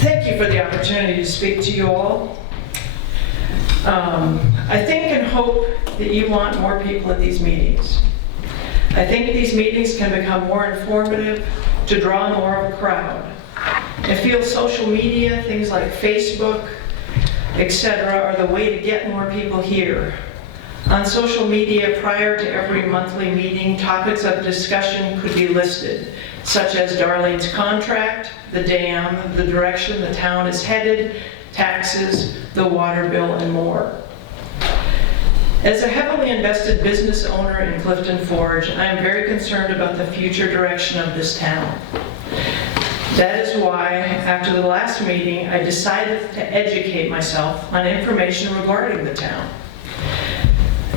Thank you for the opportunity to speak to you all. I think and hope that you want more people at these meetings. I think these meetings can become more informative to draw more of a crowd. I feel social media, things like Facebook, etc., are the way to get more people here. On social media, prior to every monthly meeting, topics of discussion could be listed, such as Darlene's contract, the dam, the direction the town is headed, taxes, the water bill, and more. As a heavily invested business owner in Clifton Forge, I am very concerned about the future direction of this town. That is why, after the last meeting, I decided to educate myself on information regarding the town.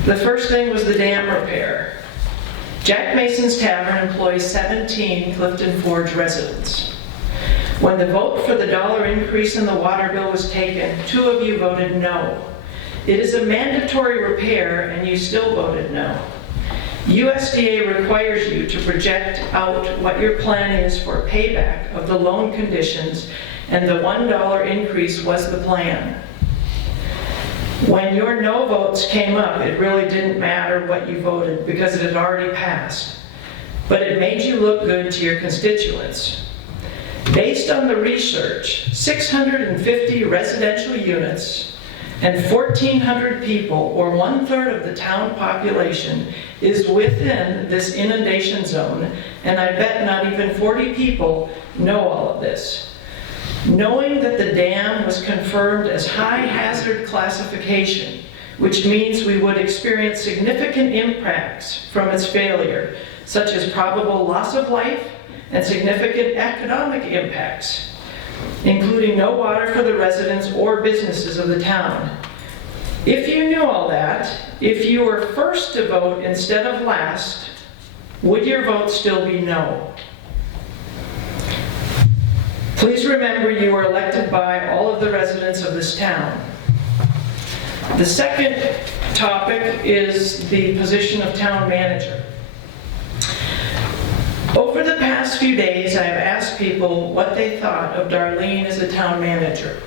The first thing was the dam repair. Jack Mason's Tavern employs 17 Clifton Forge residents. When the vote for the $1 increase in the water bill was taken, 2 of you voted no. It is a mandatory repair and you still voted no. USDA requires you to project out what your plan is for payback of the loan conditions, and the $1 increase was the plan. When your no votes came up, it really didn't matter what you voted because it had already passed. But it made you look good to your constituents. Based on the research, 650 residential units and 1,400 people, or 1/3 of the town population, is within this inundation zone, and I bet not even 40 people know all of this. Knowing that the dam was confirmed as high hazard classification, which means we would experience significant impacts from its failure, such as probable loss of life and significant economic impacts, including no water for the residents or businesses of the town. If you knew all that, if you were first to vote instead of last, would your vote still be no? Please remember you were elected by all of the residents of this town. The second topic is the position of town manager. Over the past few days, I have asked people what they thought of Darlene as a town manager.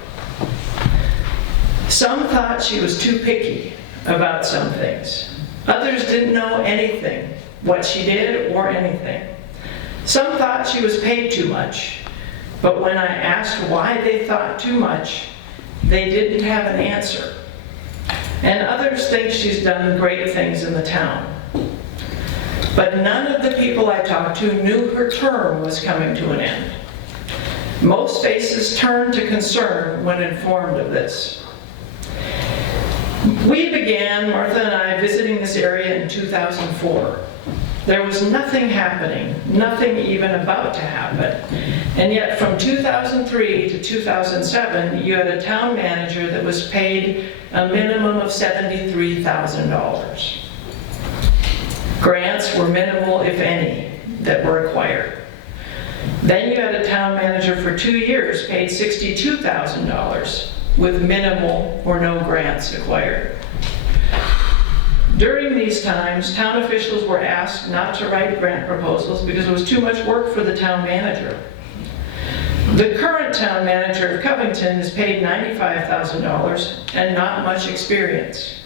Some thought she was too picky about some things. Others didn't know anything, what she did or anything. Some thought she was paid too much, but when I asked why they thought too much, they didn't have an answer. And others think she's done great things in the town. But none of the people I talked to knew her term was coming to an end. Most faces turned to concern when informed of this. We began, Martha and I, visiting this area in 2004. There was nothing happening, nothing even about to happen. And yet from 2003 to 2007, you had a town manager that was paid a minimum of $73,000. Grants were minimal, if any, that were acquired. Then you had a town manager for 2 years paid $62,000 with minimal or no grants acquired. During these times, town officials were asked not to write grant proposals because it was too much work for the town manager. The current town manager of Covington is paid $95,000 and not much experience.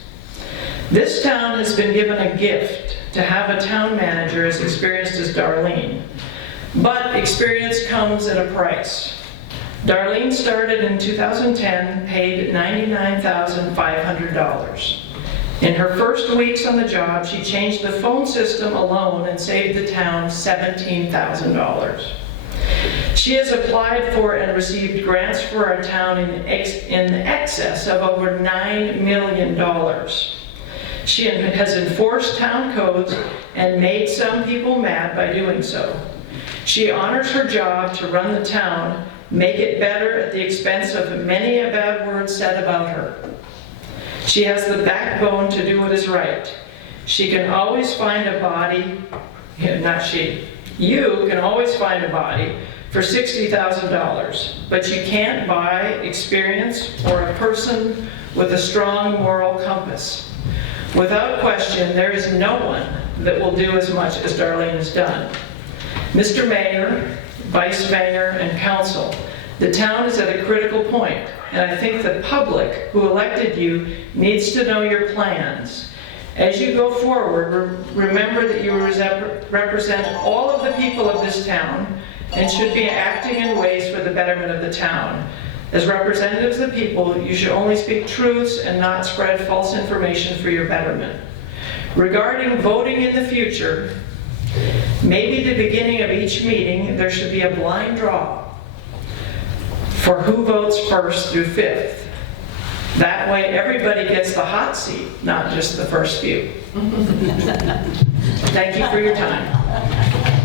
This town has been given a gift to have a town manager as experienced as Darlene. But experience comes at a price. Darlene started in 2010, paid $99,500. In her first weeks on the job, she changed the phone system alone and saved the town $17,000. She has applied for and received grants for our town in excess of over $9 million. She has enforced town codes and made some people mad by doing so. She honors her job to run the town, make it better at the expense of many a bad word said about her. She has the backbone to do what is right. She can always find a body, not she, you can always find a body for $60,000, but you can't buy experience or a person with a strong moral compass. Without question, there is no one that will do as much as Darlene has done. Mr. Mayor, Vice Mayor, and Council, The town is at a critical point, and I think the public who elected you needs to know your plans. As you go forward, remember that you represent all of the people of this town and should be acting in ways for the betterment of the town. As representatives of the people, you should only speak truths and not spread false information for your betterment. Regarding voting in the future, maybe at the beginning of each meeting, there should be a blind draw for who votes first through fifth. That way, everybody gets the hot seat, not just the first few. Thank you for your time.